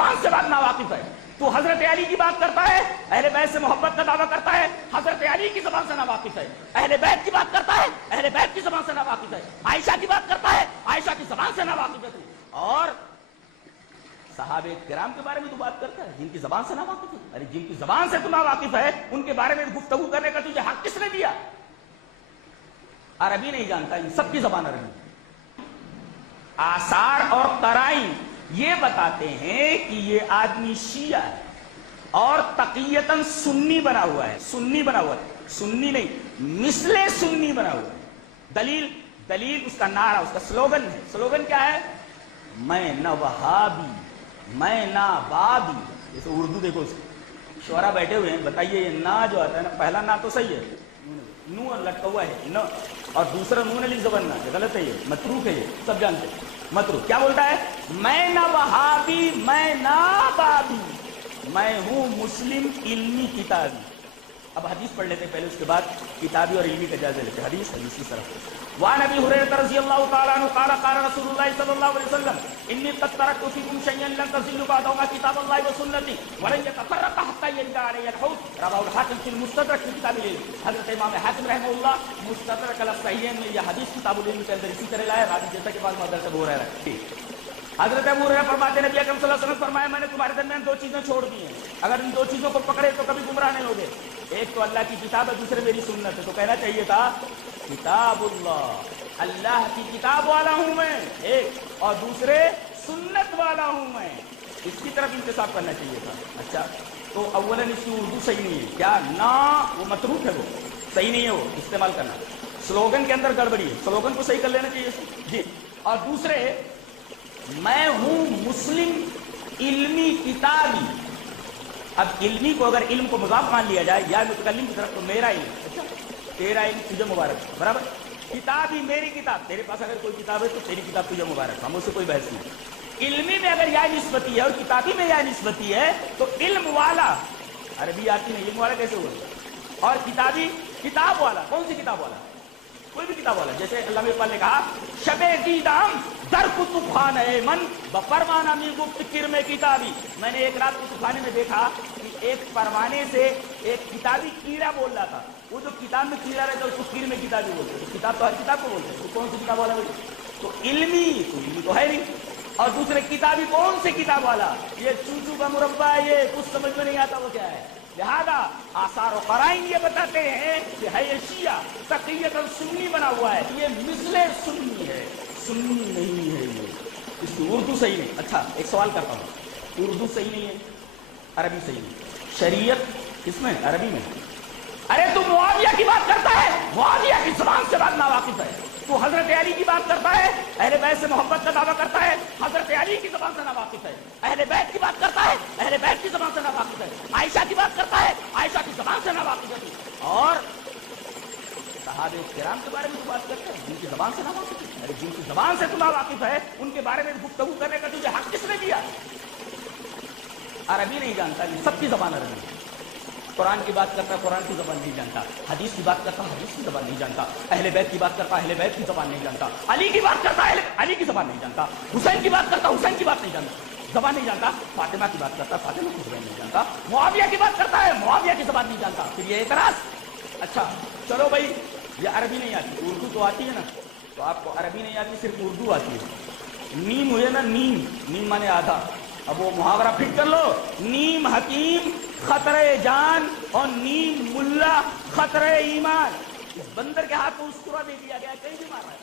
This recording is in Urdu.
زبان سے بات ناواقف ہے. تو حضرت علی کی بات کرتا ہے، اہل بیت سے محبت کا دعویٰ کرتا ہے، حضرت علی کی زبان سے ناواقف ہے. اہل بیت کی بات کرتا ہے، اہل بیت کی زبان سے ناواقف ہے. عائشہ کی بات کرتا ہے، عائشہ کی زبان سے ناواقف ہے. اور صحابہ کرام کے بارے میں تو بات کرتا ہے جن کی زبان سے ناواقف ہے. ارے جن کی زبان سے تو ناواقف ہے ان کے بارے میں گفتگو کرنے کا تجھے حق کس نے دیا؟ عربی نہیں جانتا، ان سب کی زبان عربی. آثار اور قرائن یہ بتاتے ہیں کہ یہ آدمی شیعہ ہے اور تقیتاً سنی بنا ہوا ہے. سنی بنا ہوا ہے، سنی نہیں، مثل سنی بنا ہوا ہے. دلیل اس کا نعرہ، اس کا سلوگن ہے. سلوگن کیا ہے؟ میں نہ وہابی، میں نہ بابی. جیسے اردو دیکھو، اس شعرا بیٹھے ہوئے ہیں، بتائیے یہ نا جو آتا ہے نا، پہلا نا تو صحیح ہے، نو لٹکا ہوا ہے نا، اور دوسرا نون علی زبان نا، یہ غلط ہے، یہ متروک ہے، یہ سب جانتے ہیں. متروک کیا بولتا ہے؟ میں نہ وہابی، میں نہ بابی، میں ہوں مسلم علمی کتابی. اب حدیث پڑھ لیتے پہلے، اس کے بعد کتابی اور علمی کا جائزہ لیتے. حدیث اسی طرح. وعن ابی ہریرہ رضی اللہ تعالی عنہ قال قال رسول اللہ صلی اللہ علیہ وسلم انی قد ترکت فیکم شیئا لن تضلوا بعدهما کتاب اللہ وسنتی ولن یتفرق حتى یرد علی الحوض رواه الحاکم فی المستدرک فی کتاب العلم. حضرت امام حاکم رحمہ اللہ مستدرک الصحیحین میں یہ حدیث کتاب العلم کے اندر اسی طرح لائے. راوی جیسا کہ بعد میں حضرت ابو ہریرہ حضرت ابو ہریرہ فرماتے ہیں نبی اکرم صلی اللہ علیہ وسلم فرمایا میں نے تمہارے درمیان دو چیزیں چھوڑ دی ہیں، اگر ان دو چیزوں کو پکڑے تو کبھی گمراہ نہیں ہوگے. ایک تو اللہ کی کتاب ہے، دوسرے میری سنت ہے. تو کہنا چاہیے تھا کتاب اللہ، اللہ کی کتاب والا ہوں میں ایک، اور دوسرے سنت والا ہوں میں. اس کی طرف انتصاب کرنا چاہیے تھا. اچھا تو اولاً اس کی اردو صحیح نہیں ہے. کیا نا وہ متروک ہے، وہ صحیح نہیں ہے، وہ استعمال کرنا. سلوگن کے اندر گڑبڑی ہے، سلوگن کو صحیح کر لینا چاہیے جی. اور دوسرے میں ہوں مسلم علمی کتابی. اب علمی کو اگر علم کو مضاف مان لیا جائے یا متکلم کی طرف تو میرا علم، اچھا تیرا علم تجھے مبارک، برابر. کتابی میری کتاب، تیرے پاس اگر کوئی کتاب ہے تو تیری کتاب تجھے مبارک، ہم اس سے کوئی بحث نہیں. علمی میں اگر یا نسبتی ہے اور کتابی میں یا نسبتی ہے تو علم والا، عربی آتی نہیں، علم والا کیسے ہوا؟ اور کتابی کتاب والا. کون سی کتاب والا؟ کوئی بھی کتاب والا. جیسے علامہ اقبال نے کہا شب دیدام در کتب خانہ من بپروانہ می گفت کرم کتابی. میں نے ایک رات کتب خانے میں دیکھا کہ ایک پروانے سے ایک کتابی کیڑا بول رہا تھا. وہ جو کتاب میں کیڑا رہتا ہے اس کو کیر میں کتابی بولتے ہیں. کتاب تو ہر کتاب کو بولتے ہیں. تو کون سی کتاب والا؟ تو علمی تو ہے نہیں. اور دوسرے کتابی کون سے کتاب والا؟ یہ چوچو کا مربع ہے، یہ کچھ سمجھ میں نہیں آتا وہ کیا ہے. لہذا آثار و قرائن یہ بتاتے ہیں کہ ہے یہ شیعہ تقیتاً سنی بنا ہوا ہے، یہ مثل سنی ہے، سنی نہیں ہے. یہ اس کی اردو صحیح نہیں. اچھا ایک سوال کرتا ہوں، اردو صحیح نہیں ہے، عربی صحیح نہیں، شریعت کس میں؟ عربی میں. ارے تو معاویہ کی بات کرتا ہے، معاویہ کی زبان سے بات ناواقف ہے. تو حضرت علی کی بات کرتا ہے، اہل بیت سے محبت کا دعویٰ کرتا ہے، حضرت علی کی زبان سے ناواقف ہے. اہل بیت کی بات کرتا ہے، اہل بیت کی زبان سے ناواقف ہے. عائشہ کی بات کرتا ہے، عائشہ کی زبان سے ناواقف ہے. اور صحابہ کرام کے بارے میں تو بات کرتا ہے جن کی زبان سے ناواقف ہے. ارے جن کی زبان سے تو ناواقف ہے ان کے بارے میں گفتگو کرنے کا تجھے حق کس نے دیا؟ عربی نہیں جانتا، یہ سب کی زبان عربی ہے. قرآن کی بات کرتا ہے، قرآن کی زبان نہیں جانتا. حدیث کی بات کرتا ہے، حدیث کی زبان نہیں جانتا. اہل بیت کی بات کرتا ہے، اہل بیت کی زبان نہیں جانتا. علی کی بات کرتا ہے، علی کی زبان نہیں جانتا. حسین کی بات کرتا ہے، حسین کی بات نہیں جانتا، زبان نہیں جانتا. فاطمہ کی بات کرتا ہے، فاطمہ کی زبان نہیں جانتا. معاویہ کی بات کرتا ہے، معاویہ کی زبان نہیں جانتا. پھر یہ اعتراض. اچھا چلو بھائی یہ عربی نہیں آتی، اردو تو آتی ہے نا. تو آپ کو عربی نہیں آتی، صرف اردو آتی ہے. نیم ہوئے نا، نیم، نیم مانے آدھا. اب وہ محاورہ فٹ کر لو، نیم حکیم خطرے جان اور نیم ملا خطرے ایمان. اس بندر کے ہاتھ کو اسطورہ دے دیا گیا، کہیں بھی مارا ہے.